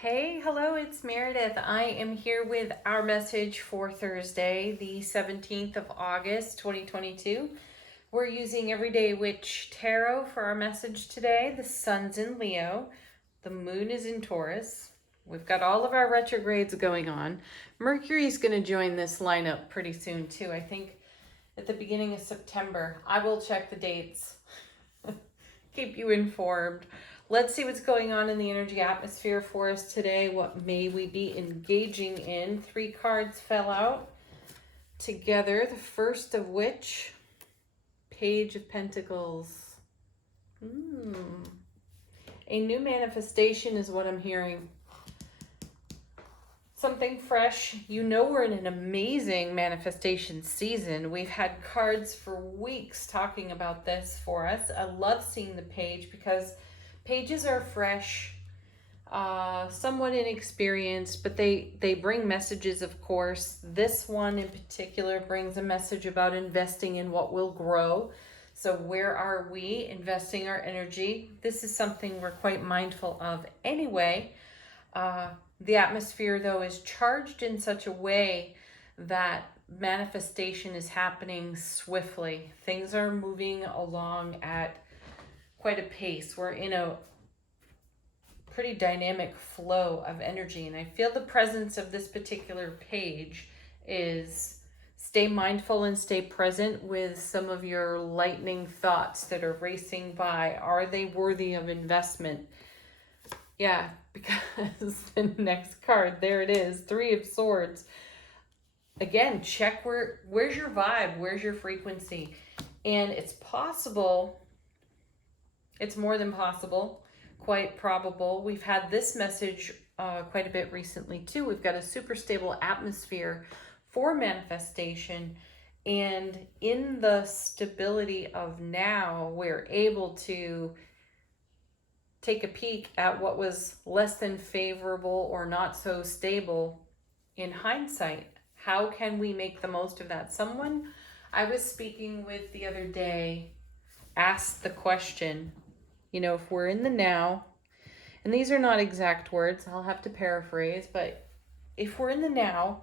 Hey, hello, it's Meredith. I am here with our message for Thursday, the 17th of August, 2022. We're using Everyday Witch Tarot for our message today. The sun's in Leo, the moon is in Taurus. We've got all of our retrogrades going on. Mercury's going to join this lineup pretty soon, too. I think at the beginning of September. I will check the dates. Keep you informed. Let's see what's going on in the energy atmosphere for us today. What may we be engaging in? 3 cards fell out together. The first of which, Page of Pentacles. A new manifestation is what I'm hearing. Something fresh. You know we're in an amazing manifestation season. We've had cards for weeks talking about this for us. I love seeing the page because pages are fresh, somewhat inexperienced, but they bring messages, of course. This one in particular brings a message about investing in what will grow. So where are we investing our energy? This is something we're quite mindful of anyway. The atmosphere, though, is charged in such a way that manifestation is happening swiftly. Things are moving along at quite a pace. We're in a pretty dynamic flow of energy, and I feel the presence of this particular page is stay mindful and stay present with some of your lightning thoughts that are racing by. Are they worthy of investment? Yeah, because the next card, there it is, 3 of Swords. Again, check where's your vibe, where's your frequency? And it's possible, it's more than possible, quite probable. We've had this message quite a bit recently too. We've got a super stable atmosphere for manifestation. And in the stability of now, we're able to take a peek at what was less than favorable or not so stable in hindsight. How can we make the most of that? Someone I was speaking with the other day asked the question, if we're in the now, and these are not exact words, I'll have to paraphrase, but if we're in the now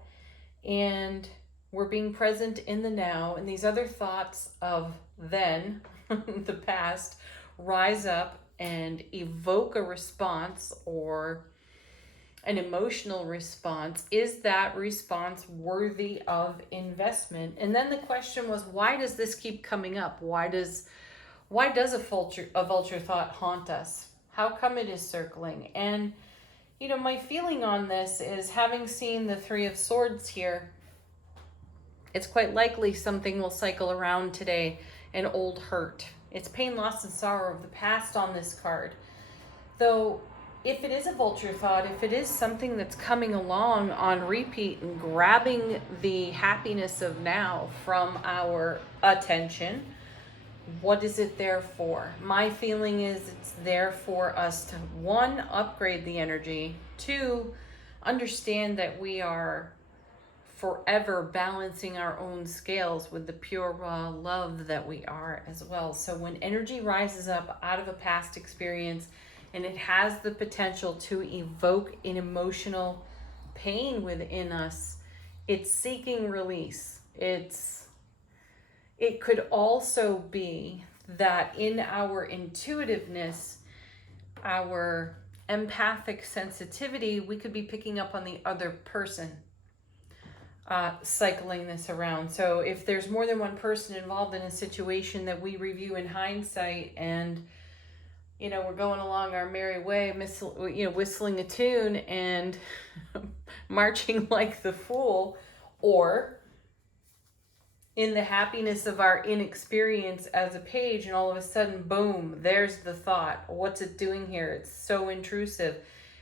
and we're being present in the now, and these other thoughts of then, the past, rise up and evoke a response or an emotional response, is that response worthy of investment? And then the question was, why does this keep coming up? Why does a vulture thought haunt us? How come it is circling? And my feeling on this is, having seen the 3 of Swords here, it's quite likely something will cycle around today, an old hurt. It's pain, loss, and sorrow of the past on this card. Though, if it is a vulture thought, if it is something that's coming along on repeat and grabbing the happiness of now from our attention, what is it there for? My feeling is it's there for us to, 1, upgrade the energy, 2, understand that we are forever balancing our own scales with the pure raw love that we are as well. So when energy rises up out of a past experience and it has the potential to evoke an emotional pain within us, it's seeking release. It could also be that in our intuitiveness, our empathic sensitivity, we could be picking up on the other person cycling this around. So if there's more than one person involved in a situation that we review in hindsight, and we're going along our merry way, whistling a tune and marching like the fool, or in the happiness of our inexperience as a page, and all of a sudden, boom, there's the thought. What's it doing here? It's so intrusive.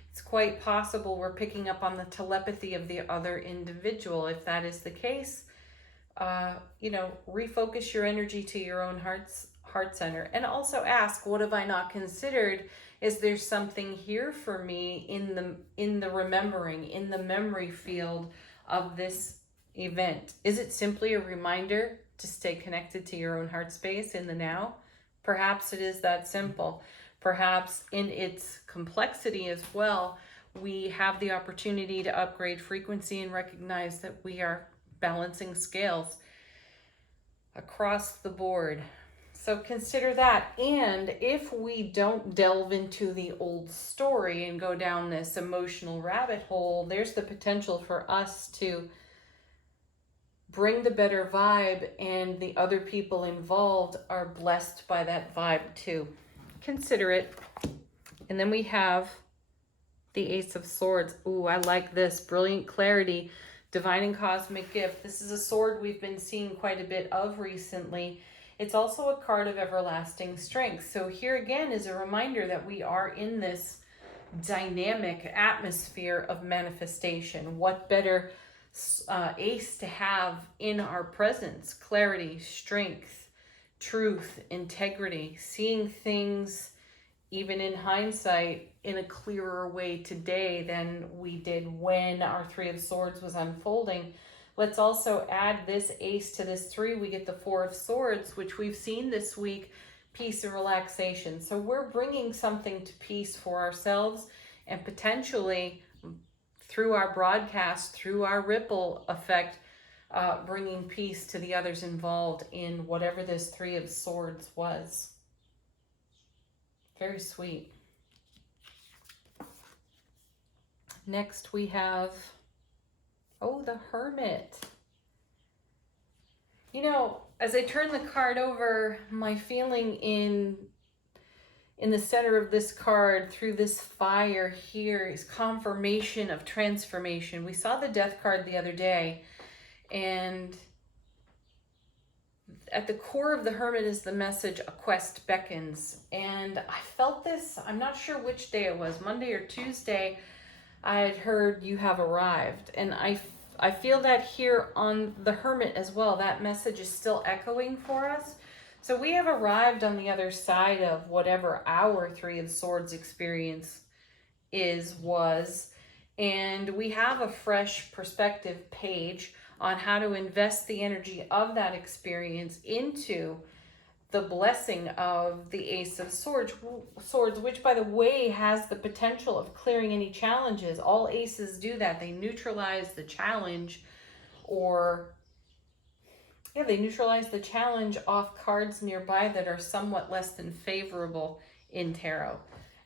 It's quite possible we're picking up on the telepathy of the other individual. If that is the case, refocus your energy to your own heart center, and also ask, what have I not considered? Is there something here for me in the remembering, in the memory field of this event? Is it simply a reminder to stay connected to your own heart space in the now? Perhaps it is that simple. Perhaps in its complexity as well, we have the opportunity to upgrade frequency and recognize that we are balancing scales across the board. So consider that. And if we don't delve into the old story and go down this emotional rabbit hole, there's the potential for us to bring the better vibe, and the other people involved are blessed by that vibe too. Consider it. And then we have the Ace of Swords. Ooh, I like this. Brilliant clarity, divine and cosmic gift. This is a sword we've been seeing quite a bit of recently. It's also a card of everlasting strength. So here again is a reminder that we are in this dynamic atmosphere of manifestation. What better ace to have in our presence? Clarity, strength, truth, integrity, seeing things even in hindsight in a clearer way today than we did when our Three of Swords was unfolding. Let's also add this ace to this three. We get the Four of Swords, which we've seen this week, peace and relaxation. So we're bringing something to peace for ourselves, and potentially through our broadcast, through our ripple effect, bringing peace to the others involved in whatever this Three of Swords was. Very sweet. Next we have, the Hermit. You know, as I turn the card over, my feeling in the center of this card, through this fire here, is confirmation of transformation. We saw the Death card the other day, and at the core of the Hermit is the message, a quest beckons. And I felt this, I'm not sure which day it was, Monday or Tuesday, I had heard you have arrived. And I feel that here on the Hermit as well. That message is still echoing for us. So we have arrived on the other side of whatever our Three of Swords experience was. And we have a fresh perspective page on how to invest the energy of that experience into the blessing of the Ace of Swords, which, by the way, has the potential of clearing any challenges. All aces do that. They neutralize the challenge, they neutralize the challenge off cards nearby that are somewhat less than favorable in tarot.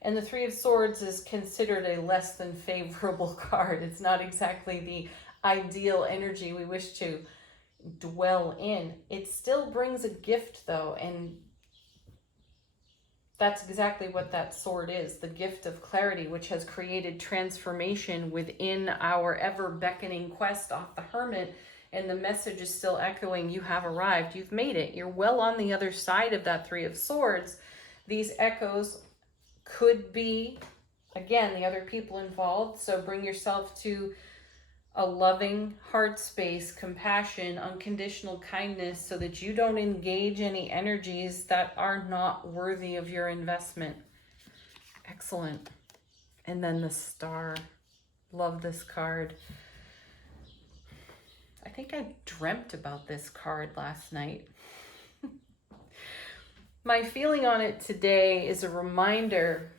And the Three of Swords is considered a less than favorable card. It's not exactly the ideal energy we wish to dwell in. It still brings a gift though, and that's exactly what that sword is, the gift of clarity, which has created transformation within our ever beckoning quest off the Hermit. And the message is still echoing, you have arrived, you've made it, you're well on the other side of that Three of Swords. These echoes could be, again, the other people involved. So bring yourself to a loving heart space, compassion, unconditional kindness, so that you don't engage any energies that are not worthy of your investment. Excellent. And then the Star. Love this card. I think I dreamt about this card last night. My feeling on it today is a reminder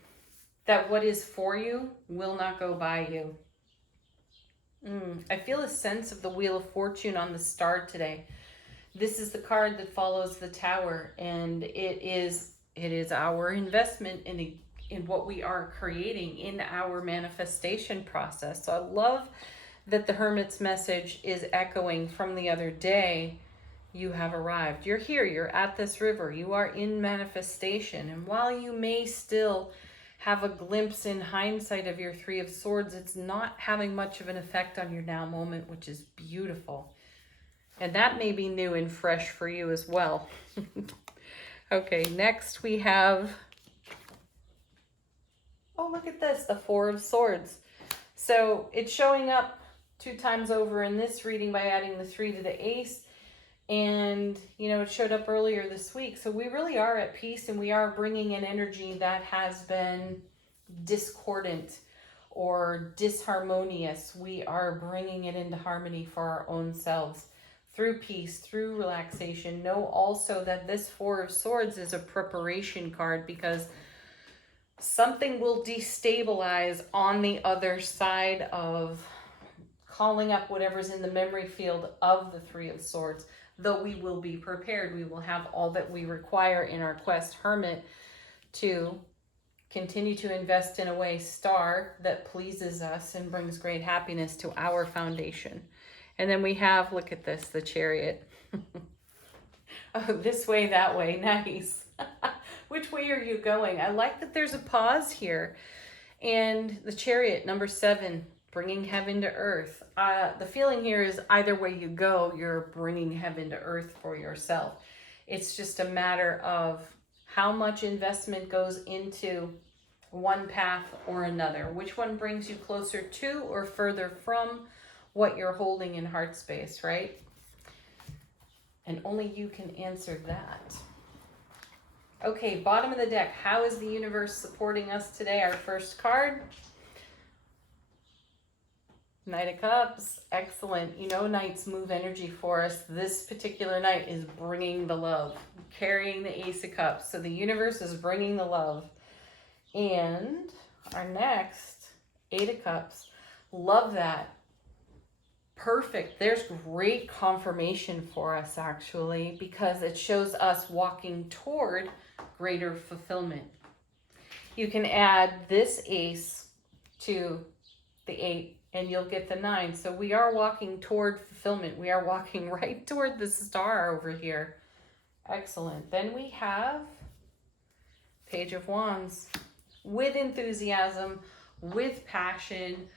that what is for you will not go by you. I feel a sense of the Wheel of Fortune on the Star today. This is the card that follows the Tower, and it is our investment in what we are creating in our manifestation process. So I love that the Hermit's message is echoing from the other day. You have arrived. You're here. You're at this river. You are in manifestation. And while you may still have a glimpse in hindsight of your Three of Swords, it's not having much of an effect on your now moment, which is beautiful. And that may be new and fresh for you as well. Okay, next we have, look at this, the Four of Swords. So it's showing up 2 times over in this reading by adding the 3 to the Ace. And, it showed up earlier this week. So we really are at peace, and we are bringing an energy that has been discordant or disharmonious. We are bringing it into harmony for our own selves through peace, through relaxation. Know also that this Four of Swords is a preparation card, because something will destabilize on the other side of calling up whatever's in the memory field of the Three of Swords. Though we will be prepared, we will have all that we require in our quest Hermit to continue to invest in a way, Star, that pleases us and brings great happiness to our foundation. And then we have, look at this, the Chariot. Oh, this way, that way, nice. Which way are you going? I like that there's a pause here. And the Chariot, number 7, bringing heaven to earth. The feeling here is either way you go, you're bringing heaven to earth for yourself. It's just a matter of how much investment goes into one path or another. Which one brings you closer to or further from what you're holding in heart space, right? And only you can answer that. Okay, bottom of the deck. How is the universe supporting us today? Our first card. Knight of Cups. Excellent. You know, knights move energy for us. This particular knight is bringing the love, carrying the Ace of Cups. So the universe is bringing the love. And our next, 8 of Cups. Love that. Perfect. There's great confirmation for us, actually, because it shows us walking toward greater fulfillment. You can add this Ace to the 8 and you'll get the 9. So we are walking toward fulfillment. We are walking right toward the Star over here. Excellent. Then we have Page of Wands. With enthusiasm, with passion,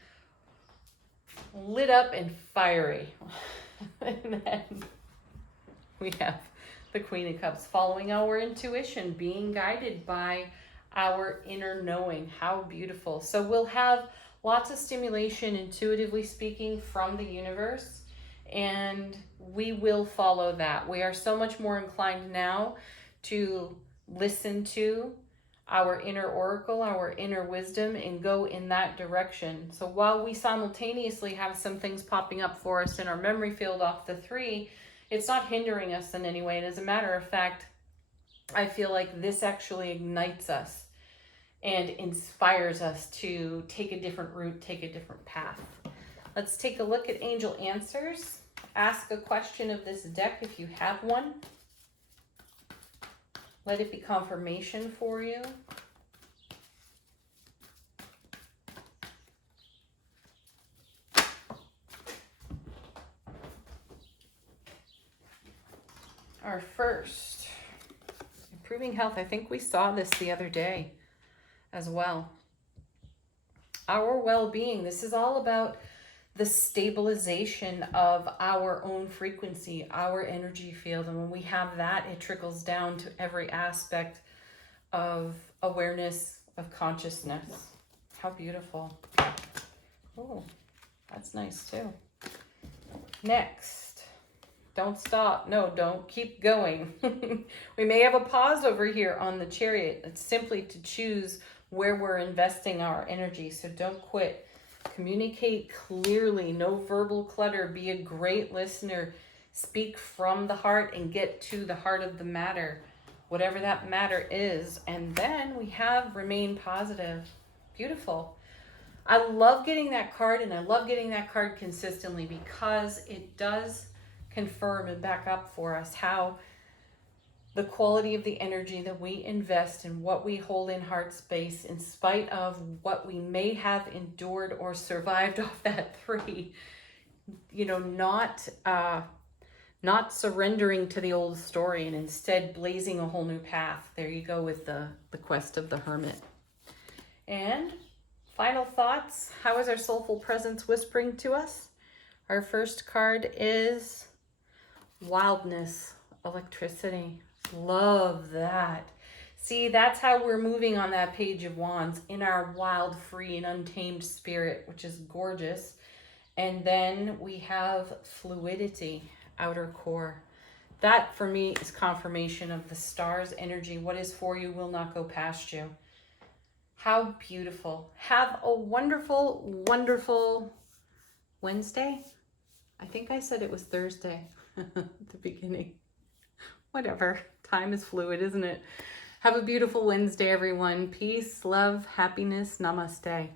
lit up and fiery. And then we have the Queen of Cups, following our intuition, being guided by our inner knowing. How beautiful. So we'll have lots of stimulation, intuitively speaking, from the universe, and we will follow that. We are so much more inclined now to listen to our inner oracle, our inner wisdom, and go in that direction. So while we simultaneously have some things popping up for us in our memory field off the 3, it's not hindering us in any way. And as a matter of fact, I feel like this actually ignites us and inspires us to take a different route, take a different path. Let's take a look at angel answers. Ask a question of this deck if you have one. Let it be confirmation for you. Our first, improving health. I think we saw this the other day as well. Our well-being. This is all about the stabilization of our own frequency, our energy field. And when we have that, it trickles down to every aspect of awareness, of consciousness. How beautiful. Oh, that's nice too. Next, don't stop. No, don't keep going. We may have a pause over here on the Chariot. It's simply to choose where we're investing our energy. So don't quit. Communicate clearly, no verbal clutter. Be a great listener. Speak from the heart and get to the heart of the matter, whatever that matter is. And then we have remain positive. Beautiful. I love getting that card, and I love getting that card consistently because it does confirm and back up for us how the quality of the energy that we invest in what we hold in heart space, in spite of what we may have endured or survived off that 3, you know, not surrendering to the old story and instead blazing a whole new path. There you go with the quest of the Hermit. And final thoughts. How is our soulful presence whispering to us? Our first card is wildness, electricity. Love that. See, that's how we're moving on that Page of Wands, in our wild, free, and untamed spirit, which is gorgeous. And then we have fluidity, outer core. That, for me, is confirmation of the Star's energy. What is for you will not go past you. How beautiful. Have a wonderful, wonderful Wednesday. I think I said it was Thursday at the beginning. Whatever. Time is fluid, isn't it? Have a beautiful Wednesday, everyone. Peace, love, happiness. Namaste.